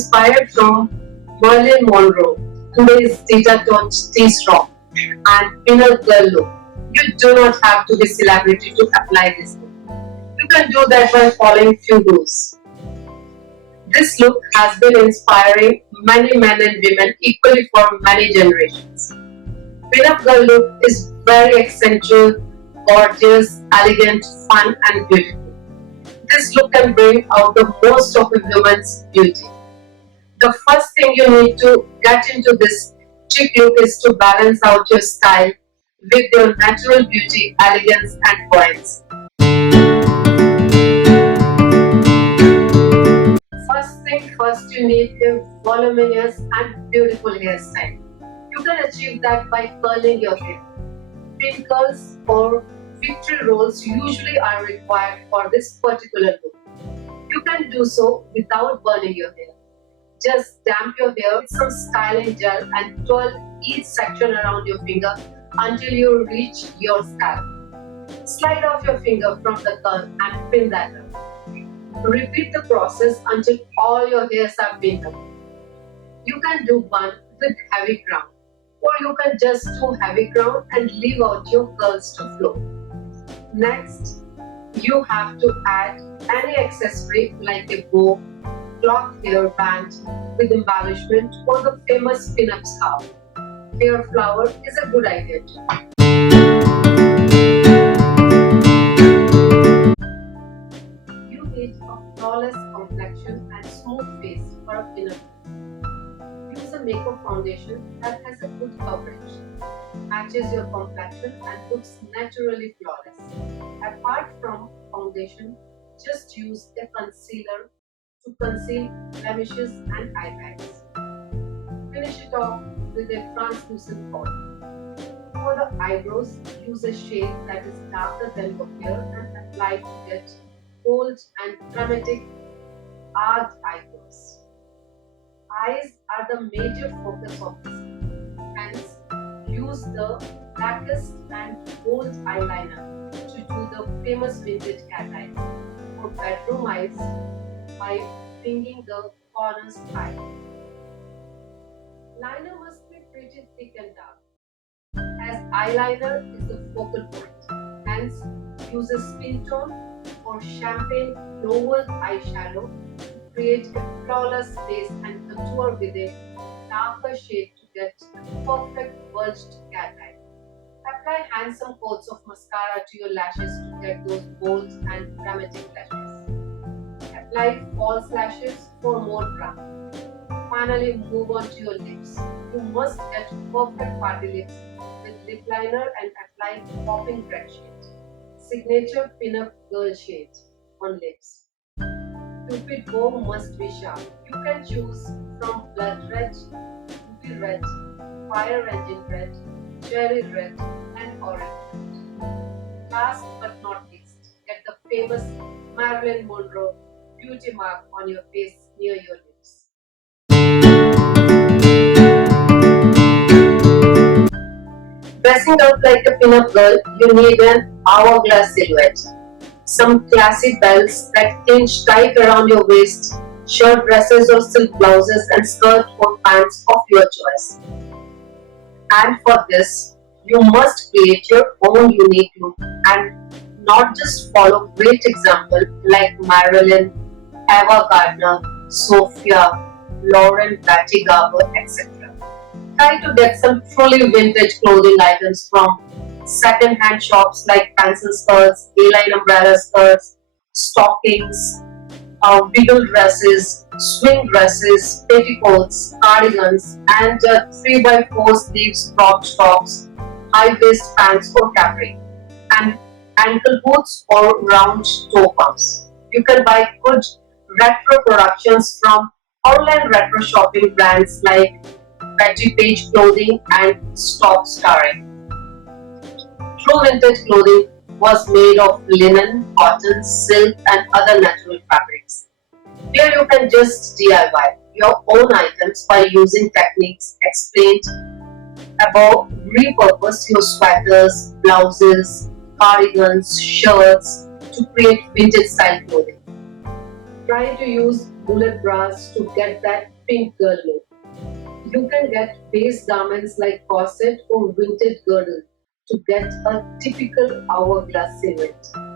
inspired from Marilyn Monroe, today's Dita Von Teese rock, and Pinup girl look. You do not have to be celebrity to apply this look. You can do that by following few rules. This look has been inspiring many men and women equally for many generations. Pinup girl look is very accentual, gorgeous, elegant, fun and beautiful. This look can bring out the most of a woman's beauty. The first thing you need to get into this chic look is to balance out your style with your natural beauty, elegance and buoyancy. First thing first, you need a voluminous and beautiful hairstyle. You can achieve that by curling your hair. Pin curls or victory rolls usually are required for this particular look. You can do so without burning your hair. Just damp your hair with some styling gel and twirl each section around your finger until you reach your scalp. Slide off your finger from the curl and pin that up. Repeat the process until all your hairs are pinned up. You can do bun with heavy crown, or you can just do heavy crown and leave out your curls to flow. Next, you have to add any accessory like a bow, cloth hair band with embellishment, or the famous pinup scarf. Hair flower is a good idea too. You need a flawless complexion and smooth face for a pinup. Use a makeup foundation that has a good coverage, matches your complexion and looks naturally flawless. Apart from foundation, just use a concealer to conceal blemishes and eye bags. Finish it off with a translucent powder. For the eyebrows, use a shade that is darker than your hair and apply to get bold and dramatic arched eyebrows. Eyes are the major focus of this look. Hence, use the blackest and bold eyeliner to do the famous vintage cat eyes or bedroom eyes by bringing the corners high. Liner must be pretty thick and dark, as eyeliner is the focal point. Hence, use a skin tone or champagne lowered eyeshadow to create a flawless base and contour with a darker shade to get a perfect bulged cat eye. Apply handsome coats of mascara to your lashes to get those bold and dramatic lashes. Apply false lashes for more drama. Finally, move on to your lips. You must get perfect party lips with lip liner and apply popping red shade, signature pinup girl shade on lips. Cupid bow must be sharp. You can choose from blood red, ruby red, fire engine red, cherry red, and orange red. Last but not least, get the famous Marilyn Monroe beauty mark on your face near your lips. Dressing out like a pinup girl, you need an hourglass silhouette, some classy belts that hinge tight around your waist, shirt dresses or silk blouses, and skirt or pants of your choice. And for this, you must create your own unique look and not just follow great examples like Marilyn, Ava Gardner, Sophia, Lauren, Betty Garber, etc. Try to get some truly vintage clothing items from second-hand shops like pencil skirts, A-line umbrella skirts, stockings, wiggle dresses, swing dresses, petticoats, cardigans, and 3x4 sleeves cropped tops, high-waist pants or capri, and ankle boots or round toe pumps. You can buy good retro productions from online retro shopping brands like Betty Page Clothing and Stop Starring. True vintage clothing was made of linen, cotton, silk, and other natural fabrics. Here you can just DIY your own items by using techniques explained above. Repurpose your sweaters, blouses, cardigans, shirts to create vintage style clothing. Try to use bullet bras to get that pink girl look. You can get base garments like corset or vintage girdle to get a typical hourglass silhouette.